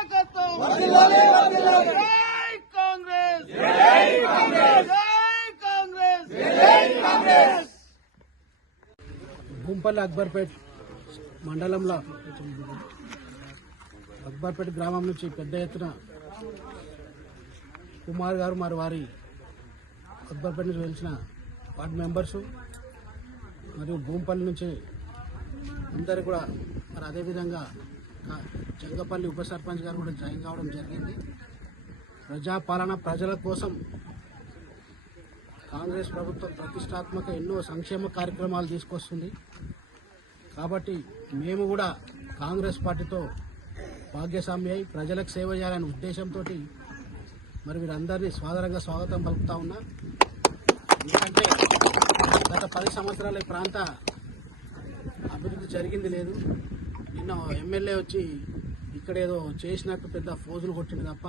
నాయకత్వం కాంగ్రెస్. భూంపల్లి అక్బర్పేట్ మండలంలో అక్బర్పేట గ్రామం నుంచి పెద్ద ఎత్తున కుమార్ గారు మరి వారి అక్బర్పేట నుంచి వెలిసిన వార్డు మెంబర్సు మరియు భూంపల్లి నుంచి అందరూ కూడా మరి అదేవిధంగా జంగపల్లి ఉప సర్పంచ్ గారు కూడా జాయిన్ కావడం జరిగింది. ప్రజాపాలన ప్రజల కోసం కాంగ్రెస్ ప్రభుత్వం ప్రతిష్టాత్మక ఎన్నో సంక్షేమ కార్యక్రమాలు తీసుకొస్తుంది. కాబట్టి మేము కూడా కాంగ్రెస్ పార్టీతో భాగ్యస్వామి అయి ప్రజలకు సేవ చేయాలనే ఉద్దేశంతో మరి వీరందరినీ సాదరంగా స్వాగతం పలుకుతా ఉన్నా. ఎందుకంటే గత 10 సంవత్సరాల ఈ ప్రాంత అభివృద్ధి జరిగింది లేదు. నిన్న ఎమ్మెల్యే వచ్చి ఇక్కడేదో చేసినట్టు పెద్ద ఫోజులు కొట్టింది తప్ప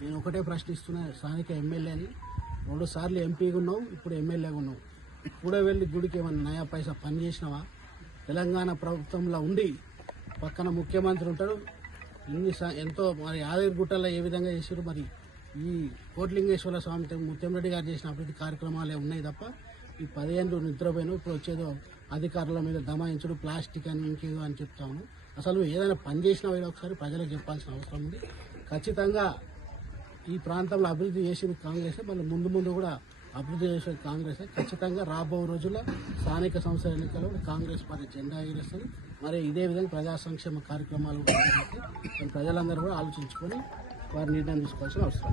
నేను ఒకటే ప్రశ్నిస్తున్నా, స్థానిక ఎమ్మెల్యేని 2 సార్లు ఎంపీగా ఉన్నావు, ఇప్పుడు ఎమ్మెల్యేగా ఉన్నావు, కూడా వెళ్ళి గుడికి ఏమన్నా నయా పైసా పని చేసినావా? తెలంగాణ ప్రభుత్వంలో ఉండి పక్కన ముఖ్యమంత్రి ఉంటాడు. ఎంతో మరి యాదగిరిగుట్టలో ఏ విధంగా చేశారు, మరి ఈ కోట్లింగేశ్వర స్వామి ముత్యంరెడ్డి గారు చేసిన అభివృద్ధి కార్యక్రమాలే ఉన్నాయి తప్ప ఈ 10 ఏళ్ళు నిద్రపోయినావు, ఇప్పుడు వచ్చేదో అధికారుల మీద దమాయించుడు, ప్లాస్టిక్ అని ఇంకేదో అని చెప్తాను. అసలు ఏదైనా పని చేసినా ఒకసారి ప్రజలకు చెప్పాల్సిన అవసరం ఉంది. ఖచ్చితంగా ఈ ప్రాంతంలో అభివృద్ధి చేసేది కాంగ్రెస్, మళ్ళీ ముందు కూడా అభివృద్ధి చేసేది కాంగ్రెస్. ఖచ్చితంగా రాబో రోజుల్లో స్థానిక సంస్థల ఎన్నికల్లో కాంగ్రెస్ పార్టీ జెండా ఎగరేస్తుంది. మరి ఇదే విధంగా ప్రజా సంక్షేమ కార్యక్రమాలు ప్రజలందరూ కూడా ఆలోచించుకొని వారి నిర్ణయం తీసుకోవాల్సిన అవసరం.